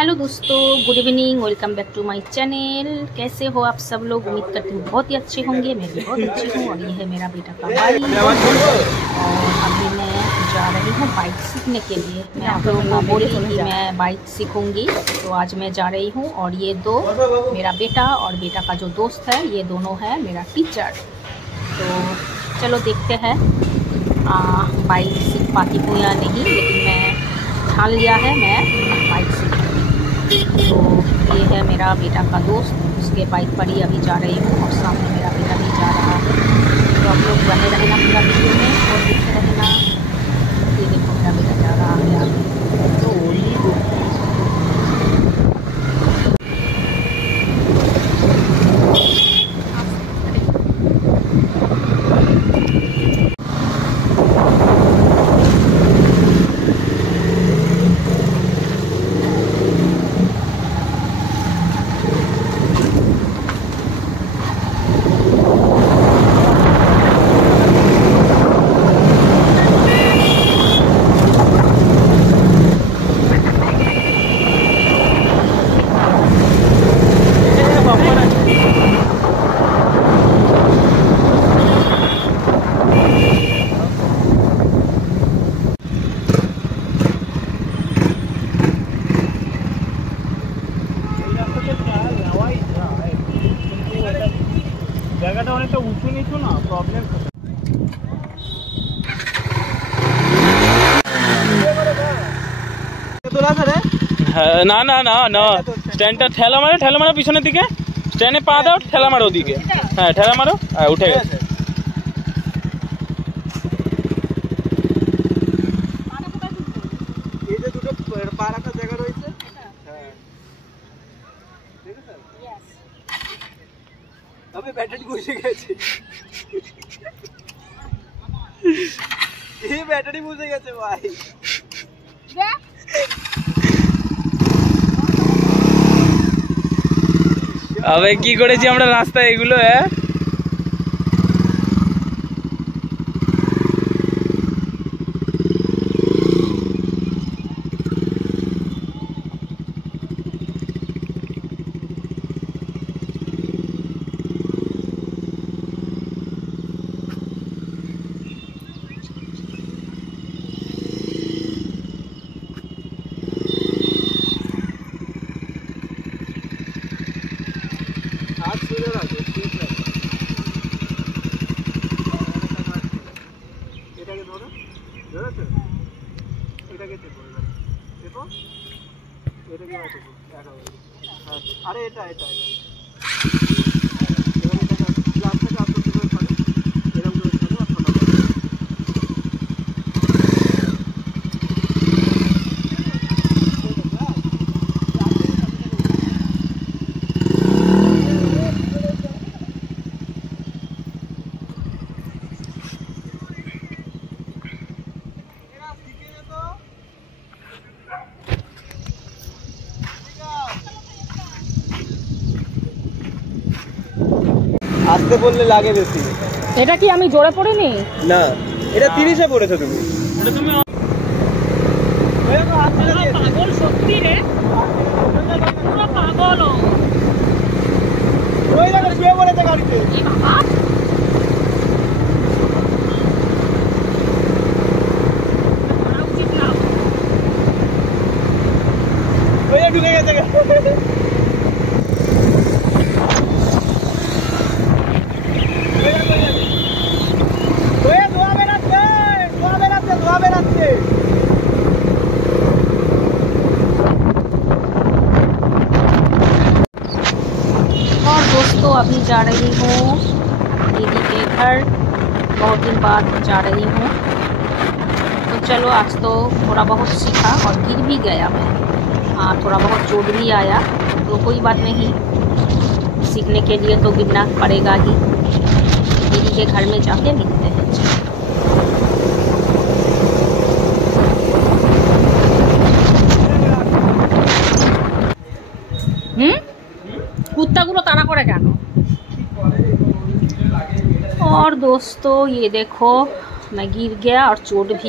Hello दोस्तों, good evening. Welcome back to my channel. कैसे हो आप सब लोग? उम्मीद करती हूँ बहुत ही अच्छे होंगे। मैं भी बहुत अच्छी हूँ। और ये है मेरा बेटा का बाइक और अभी मैं जा रही हूँ बाइक सीखने के लिए। मैं आप लोगों को बोली कि मैं बाइक सीखूंगी, तो आज मैं जा रही हूँ। और ये दो, मेरा बेटा और बेटा का जो दोस्त है, ये दोनों है मेरा टीचर। तो चलो देखते हैं बाइक सीख पाती हूँ या नहीं, लेकिन मैं ठान लिया है मैं बाइक सीखूंगी। तो ये है मेरा बेटा का दोस्त, उसके बाइक पर ही अभी जा रही हूँ और सामने मेरा बेटा भी जा रहा है। तो आप लोग बने रहना पूरा वीडियो में और देखते रहना। ये देखो मेरा बेटा जा रहा है आगे। तो জায়গাটা অনেকটা উঁচু নিচু না, প্রবলেম না না না না স্ট্যান্ডটা ঠেলা মারো পিছনের দিকে, স্ট্যান্ডে পা দাও, ঠেলা মারো ওদিকে। হ্যাঁ ঠেলা মারো, উঠে গেছে। এই যে দুটো পা রাখার জায়গা রয়েছে। হ্যাঁ ঠিক আছে। अबे बैटरी बुझे गए थे। ये बैटरी बुझे गए थे भाई। अबे की করেছি আমরা রাস্তায় এগুলো अरे এটা এটা আসতে বললে লাগে বেশি। এটা কি আমি জোরে পড়িনি? না, এটা 30-এ পড়েছো তুমি। এটা তুমি পাগল সত্যি রে, পুরো পাগল। ওই দেখো শুয়ে পড়েছে গাড়িতে। এই বাবা, ওই ঢুকে গেছে। और दोस्तों अभी जा रही हूँ दीदी के घर, बहुत दिन बाद जा रही हूँ। तो चलो आज तो थोड़ा बहुत सीखा और गिर भी गया मैं, थोड़ा बहुत चोट भी आया, तो कोई बात नहीं, सीखने के लिए तो गिरना पड़ेगा ही। दीदी के घर में जाके मिलते हैं। कुत्तागुलो ताड़ा करे केन? और दोस्तों ये देखो मैं गिर गया और चोट भी